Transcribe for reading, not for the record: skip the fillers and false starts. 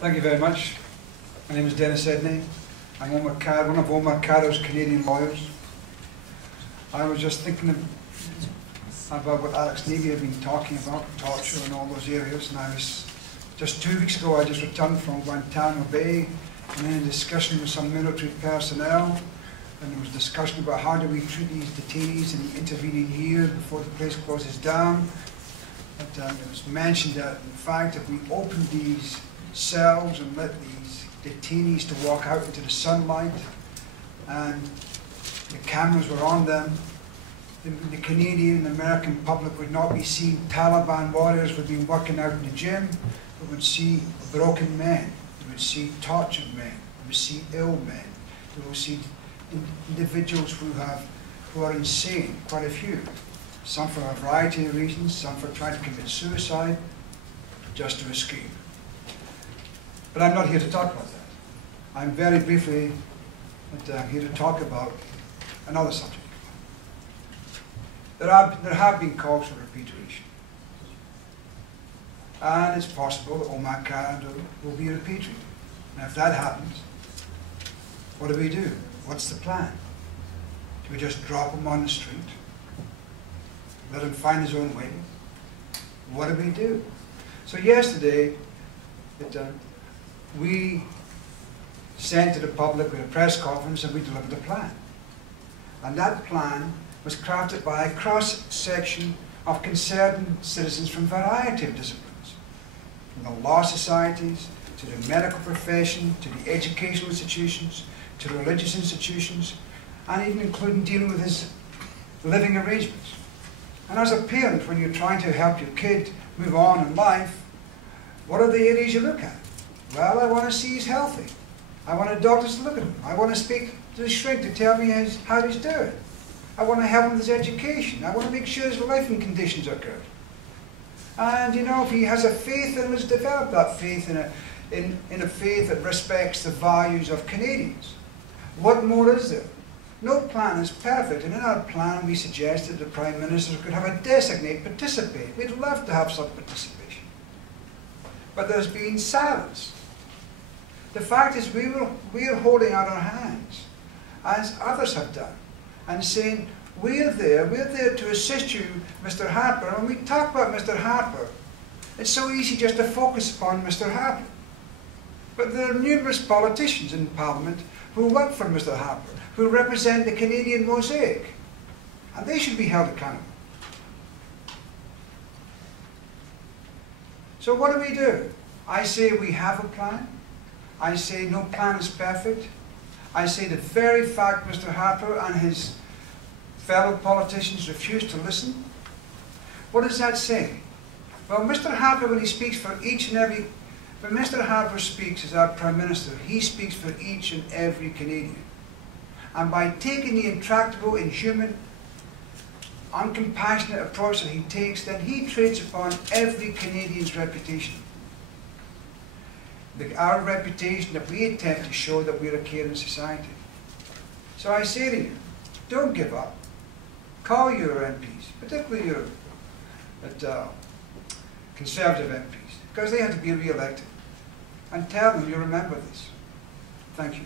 Thank you very much. My name is Dennis Edney. I'm Omar Khadr, one of Omar Khadr's Canadian lawyers. I was just thinking about what Alex Nevy had been talking about, torture and all those areas, and I was, just 2 weeks ago, I just returned from Guantanamo Bay, and in a discussion with some military personnel, and there was discussion about how do we treat these detainees in the intervening year before the place closes down. But it was mentioned that, in fact, if we opened these cells and let these detainees to walk out into the sunlight, and the cameras were on them, the Canadian and American public would not be seeing Taliban warriors who'd been working out in the gym, but would see broken men, they would see tortured men, they would see ill men, they would see individuals who are insane, quite a few. Some for a variety of reasons, some for trying to commit suicide, just to escape. But I'm not here to talk about that. I'm very briefly here to talk about another subject. There have been calls for repatriation. And it's possible that Omar Khadr will be repatriated. And if that happens, what do we do? What's the plan? Do we just drop him on the street? Let him find his own way? What do we do? So yesterday, we sent to the public with a press conference and we delivered a plan. And that plan was crafted by a cross-section of concerned citizens from a variety of disciplines. From the law societies, to the medical profession, to the educational institutions, to religious institutions, and even including dealing with his living arrangements. And as a parent, when you're trying to help your kid move on in life, what are the areas you look at? Well, I want to see he's healthy. I want the doctors to look at him. I want to speak to the shrink to tell me how he's doing. I want to help him with his education. I want to make sure his living conditions are good. And you know, if he has a faith, then let's develop that faith in a faith that respects the values of Canadians. What more is there? No plan is perfect, and in our plan we suggested the Prime Minister could have a designate participate. We'd love to have some participation. But there's been silence. The fact is we are holding out our hands, as others have done, and saying, we're there to assist you, Mr. Harper. And when we talk about Mr. Harper, it's so easy just to focus upon Mr. Harper. But there are numerous politicians in Parliament who work for Mr. Harper, who represent the Canadian mosaic, and they should be held accountable. So what do? I say we have a plan. I say no plan is perfect. I say the very fact Mr. Harper and his fellow politicians refuse to listen. What does that say? Well, Mr. Harper, when he speaks for each and every, when Mr. Harper speaks as our Prime Minister, he speaks for each and every Canadian. And by taking the intractable, inhuman, uncompassionate approach that he takes, then he trades upon every Canadian's reputation. Our reputation that we attempt to show that we're a caring society. So I say to you, don't give up. Call your MPs, particularly your Conservative MPs, because they have to be re-elected. And tell them you remember this. Thank you.